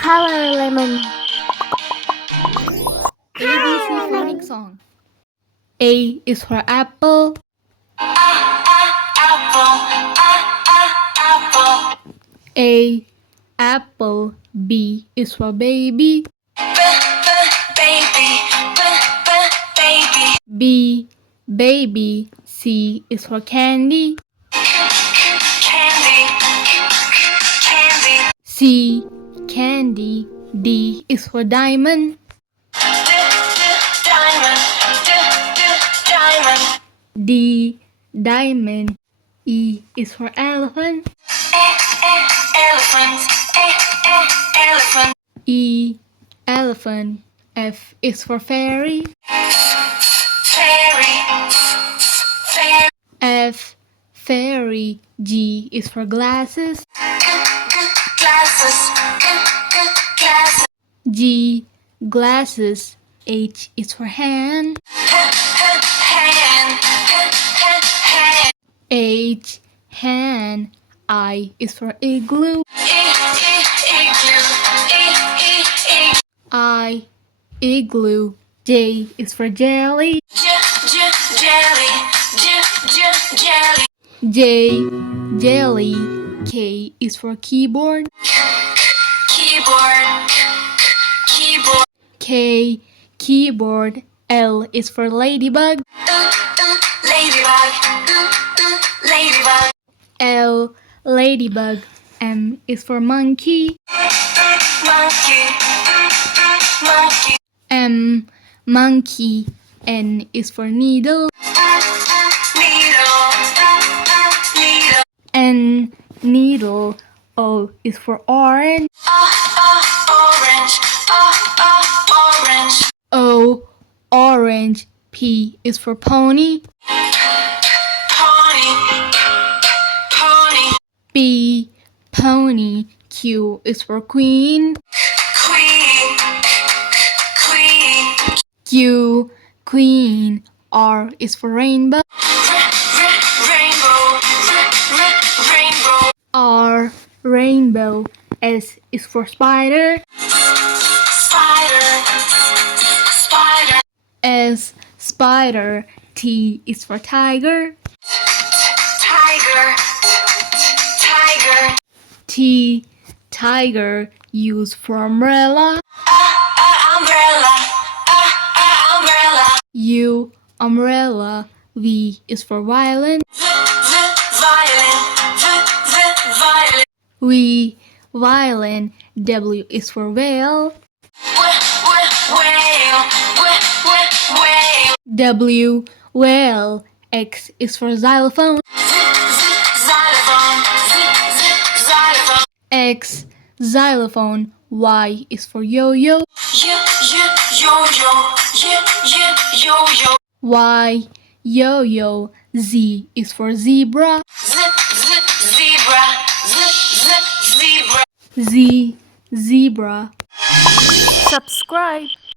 Color lemon. ABC Phonics Song. A is for apple. A, apple. B is for baby. B, baby. C is for candy. C, candy. D is for diamond. D, diamond. E is for elephant. E, elephant. F is for fairy. F, fairy. G is for glasses. G, glasses. H is for hand. H, hand. I is for igloo. I, igloo. J is for jelly. J, jelly. K is for keyboard. K, keyboard. L is for ladybug. L, ladybug. M is for monkey. M, monkey. N is for needle. N, needle. O is for orange. O, orange. P is for pony. P, pony. Q is for queen. Q, queen. R is for rainbow. R, rainbow. S is for spider. S, spider. T is for tiger. T, tiger. U is for umbrella. U, umbrella. V is for violin. V, violin. W is for whale. W, whale. X is for xylophone. X, xylophone. Y is for yo-yo. Y, yo-yo. Z is for zebra. Z, zebra. Subscribe.